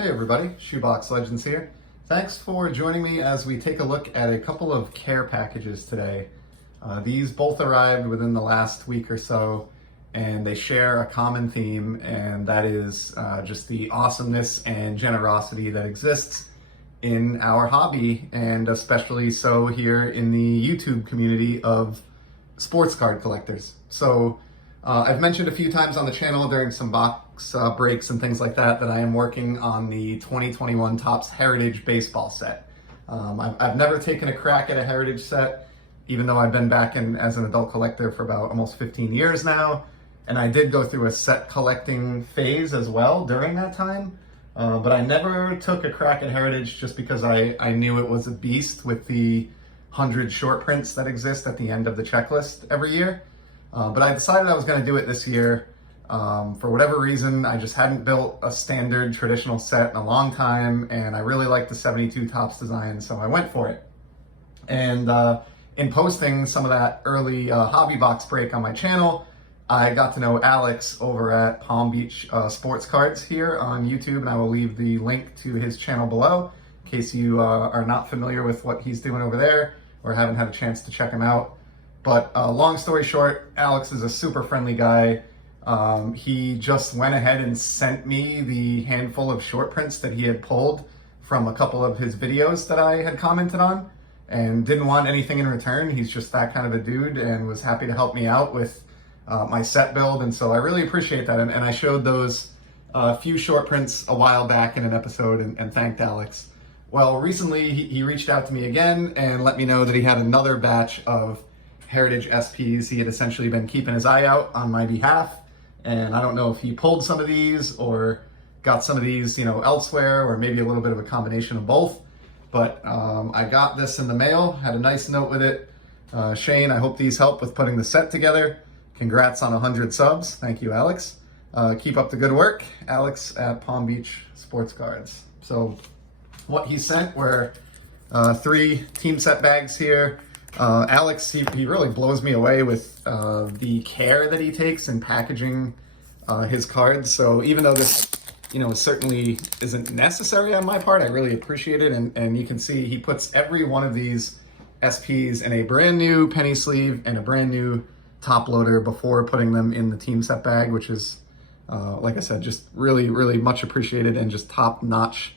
Hey everybody, Shoebox Legends here. Thanks for joining me as we take a look at a couple of care packages today. These both arrived within the last week or so, and they share a common theme, and that is just the awesomeness and generosity that exists in our hobby, and especially so here in the YouTube community of sports card collectors. So I've mentioned a few times on the channel during some box breaks and things like that I am working on the 2021 Topps Heritage Baseball set. I've never taken a crack at a Heritage set, even though I've been back in as an adult collector for about almost 15 years now. And I did go through a set collecting phase as well during that time. But I never took a crack at Heritage just because I knew it was a beast with the 100 short prints that exist at the end of the checklist every year. But I decided I was going to do it this year. For whatever reason, I just hadn't built a standard traditional set in a long time, and I really liked the 72 Topps design, so I went for it. And in posting some of that early hobby box break on my channel, I got to know Alex over at Palm Beach Sports Cards here on YouTube, and I will leave the link to his channel below in case you are not familiar with what he's doing over there or haven't had a chance to check him out. But long story short, Alex is a super friendly guy. He just went ahead and sent me the handful of short prints that he had pulled from a couple of his videos that I had commented on, and didn't want anything in return. He's just that kind of a dude and was happy to help me out with my set build, and so I really appreciate that. And I showed those few short prints a while back in an episode and thanked Alex. Well, recently he reached out to me again and let me know that he had another batch of Heritage SPs. He had essentially been keeping his eye out on my behalf, and I don't know if he pulled some of these or got some of these, elsewhere, or maybe a little bit of a combination of both. But I got this in the mail, had a nice note with it. Shane, I hope these help with putting the set together. Congrats on 100 subs. Thank you, Alex. Keep up the good work. Alex at Palm Beach Sports Cards. So what he sent were 3 team set bags here. Alex, he really blows me away with the care that he takes in packaging his cards. So even though this, certainly isn't necessary on my part, I really appreciate it. And you can see he puts every one of these SPs in a brand new penny sleeve and a brand new top loader before putting them in the team set bag, which is, like I said, just really, really much appreciated and just top-notch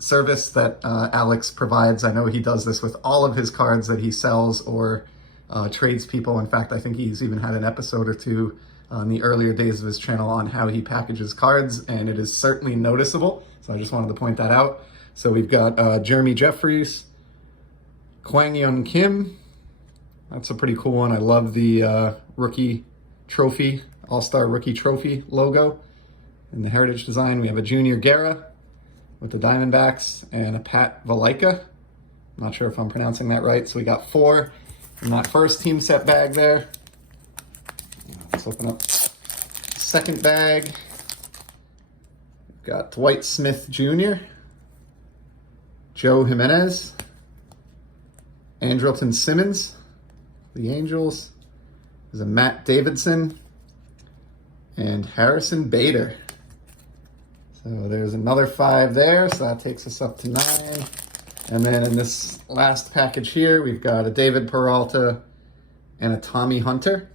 service that Alex provides. I know he does this with all of his cards that he sells or trades people. In fact, I think he's even had an episode or two in the earlier days of his channel on how he packages cards, and it is certainly noticeable. So I just wanted to point that out. So we've got Jeremy Jeffries, Kwang Hyun Kim. That's a pretty cool one. I love the rookie trophy, All-Star Rookie Trophy logo in the Heritage design. We have a Junior Guerra with the Diamondbacks and a Pat Valaika. I'm not sure if I'm pronouncing that right. So we got 4 in that first team set bag there. Let's open up the second bag. We've got Dwight Smith Jr., Joe Jimenez, Andrelton Simmons, the Angels. There's a Matt Davidson and Harrison Bader. So there's another 5 there, so that takes us up to 9. And then in this last package here, we've got a David Peralta and a Tommy Hunter.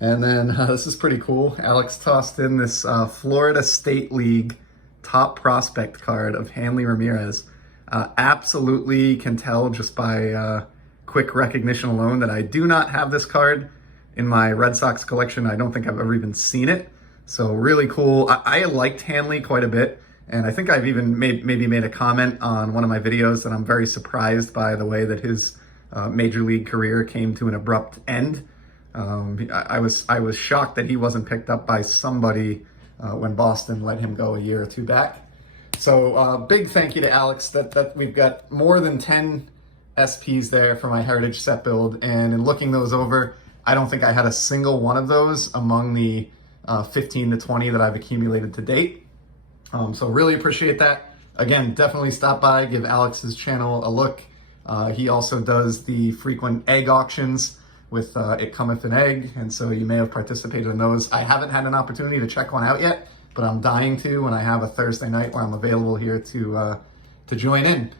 And then this is pretty cool. Alex tossed in this Florida State League top prospect card of Hanley Ramirez. Absolutely can tell just by quick recognition alone that I do not have this card in my Red Sox collection. I don't think I've ever even seen it. So really cool. I liked Hanley quite a bit, and I think I've even maybe made a comment on one of my videos that I'm very surprised by the way that his major league career came to an abrupt end. I was shocked that he wasn't picked up by somebody when Boston let him go a year or 2 back. So big thank you to Alex that we've got more than 10 SPs there for my Heritage set build, and in looking those over, I don't think I had a single one of those among the 15 to 20 that I've accumulated to date. So really appreciate that. Again, definitely stop by, give Alex's channel a look. He also does the frequent egg auctions with It Cometh an Egg, and so you may have participated in those. I haven't had an opportunity to check one out yet, but I'm dying to when I have a Thursday night where I'm available here to join in.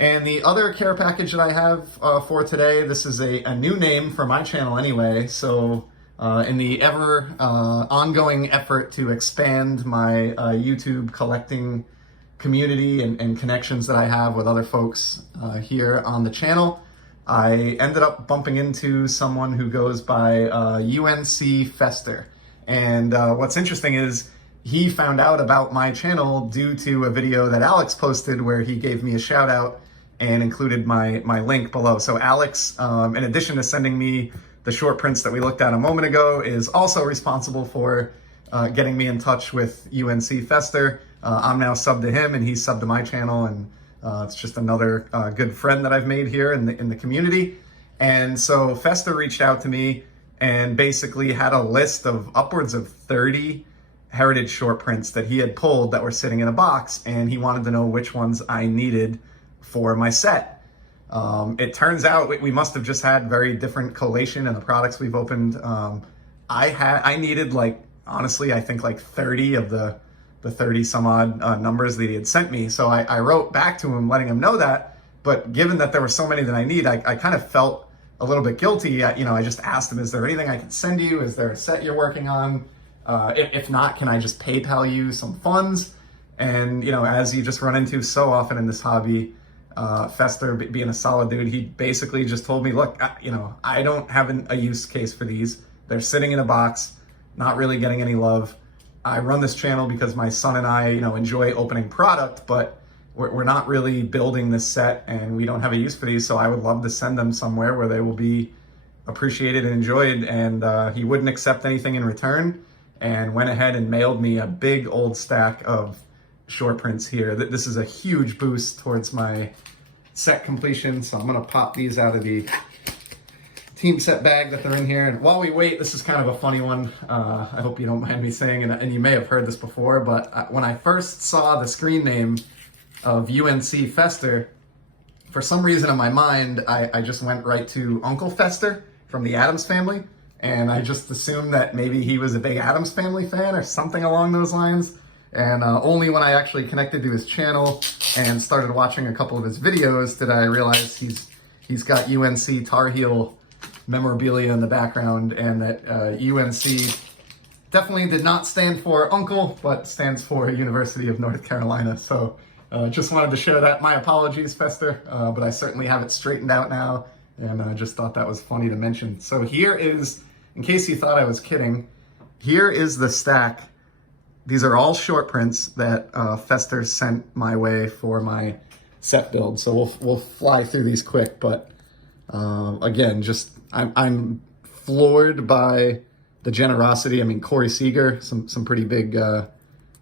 And the other care package that I have for today, this is a new name for my channel anyway. So in the ever ongoing effort to expand my YouTube collecting community and connections that I have with other folks here on the channel, I ended up bumping into someone who goes by Uncfester. And what's interesting is he found out about my channel due to a video that Alex posted where he gave me a shout out and included my link below. So Alex, in addition to sending me the short prints that we looked at a moment ago, is also responsible for getting me in touch with Uncfester. I'm now subbed to him and he's subbed to my channel, and it's just another good friend that I've made here in the community. And so Fester reached out to me and basically had a list of upwards of 30 heritage short prints that he had pulled that were sitting in a box, and he wanted to know which ones I needed for my set. It turns out we must have just had very different collation in the products we've opened. I needed, like, honestly, I think like 30 of the 30 some odd numbers that he had sent me. So I wrote back to him letting him know that, but given that there were so many that I need, I kind of felt a little bit guilty. I just asked him, is there anything I can send you? Is there a set you're working on? If not, can I just PayPal you some funds? And, as you just run into so often in this hobby, Fester, being a solid dude, he basically just told me, look, I don't have a use case for these. They're sitting in a box, not really getting any love. I run this channel because my son and I, enjoy opening product, but we're not really building this set and we don't have a use for these. So I would love to send them somewhere where they will be appreciated and enjoyed. And he wouldn't accept anything in return and went ahead and mailed me a big old stack of short prints here. This is a huge boost towards my set completion. So I'm gonna pop these out of the team set bag that they're in here. And while we wait, this is kind of a funny one. I hope you don't mind me saying, and you may have heard this before, but when I first saw the screen name of Uncfester, for some reason in my mind, I just went right to Uncfester from the Addams Family. And I just assumed that maybe he was a big Addams Family fan or something along those lines. And only when I actually connected to his channel and started watching a couple of his videos did I realize he's got UNC Tar Heel memorabilia in the background, and that UNC definitely did not stand for uncle, but stands for University of North Carolina. So just wanted to share that. My apologies, Fester, but I certainly have it straightened out now, and I just thought that was funny to mention. So here is, in case you thought I was kidding, here is the stack. These are all short prints that Fester sent my way for my set build. So we'll fly through these quick, but again, just I'm floored by the generosity. I mean, Corey Seager, some pretty big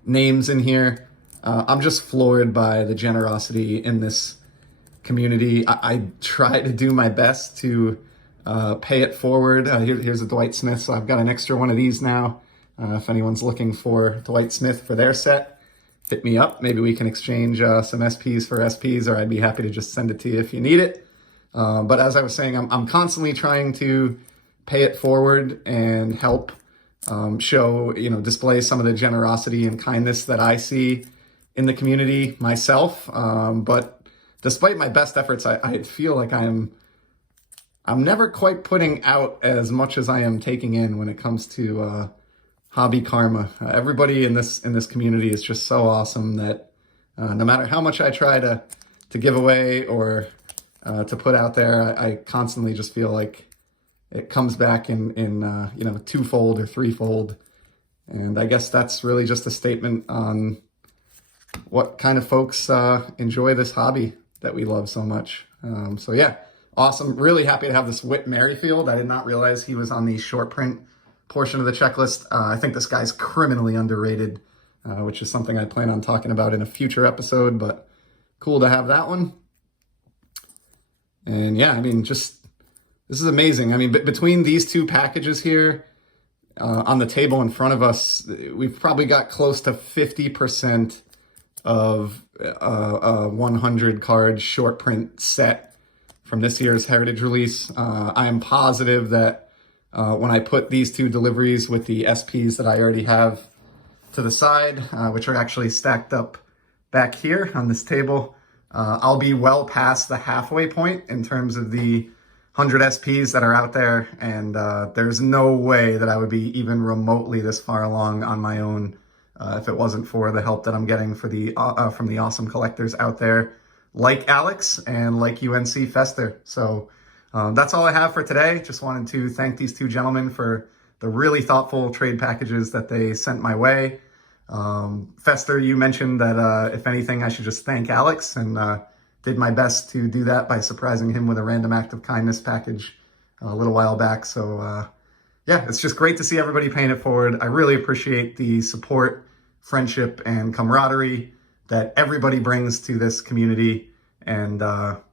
names in here. I'm just floored by the generosity in this community. I try to do my best to pay it forward. Here's a Dwight Smith, so I've got an extra one of these now. If anyone's looking for Dwight Smith for their set, hit me up. Maybe we can exchange some SPs for SPs, or I'd be happy to just send it to you if you need it. But as I was saying, I'm constantly trying to pay it forward and help show, display some of the generosity and kindness that I see in the community myself. But despite my best efforts, I feel like I'm never quite putting out as much as I am taking in when it comes to hobby karma. Everybody in this community is just so awesome that no matter how much I try to give away or to put out there, I constantly just feel like it comes back in twofold or threefold. And I guess that's really just a statement on what kind of folks enjoy this hobby that we love so much. So yeah, awesome. Really happy to have this Whit Merrifield. I did not realize he was on the short print portion of the checklist. I think this guy's criminally underrated, which is something I plan on talking about in a future episode, but cool to have that one. And yeah, I mean, this is amazing. I mean, between these two packages here on the table in front of us, we've probably got close to 50% of a 100 card short print set from this year's Heritage release. I am positive that when I put these two deliveries with the SPs that I already have to the side, which are actually stacked up back here on this table. I'll be well past the halfway point in terms of the 100 SPs that are out there, and there's no way that I would be even remotely this far along on my own if it wasn't for the help that I'm getting from the awesome collectors out there, like Alex and like Uncfester. So that's all I have for today. Just wanted to thank these two gentlemen for the really thoughtful trade packages that they sent my way. Fester, you mentioned that if anything, I should just thank Alex, and did my best to do that by surprising him with a random act of kindness package a little while back. So yeah, it's just great to see everybody paying it forward. I really appreciate the support, friendship, and camaraderie that everybody brings to this community, and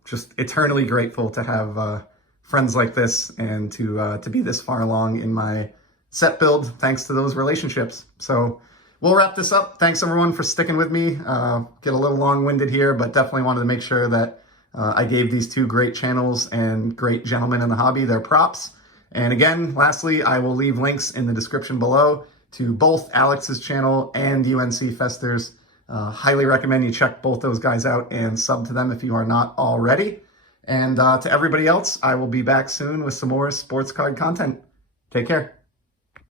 just eternally grateful to have friends like this and to be this far along in my set build thanks to those relationships. So we'll wrap this up. Thanks everyone for sticking with me. Get a little long-winded here, but definitely wanted to make sure that I gave these two great channels and great gentlemen in the hobby their props. And again, lastly, I will leave links in the description below to both Alex's channel and Uncfester's. Highly recommend you check both those guys out and sub to them if you are not already. And to everybody else, I will be back soon with some more sports card content. Take care.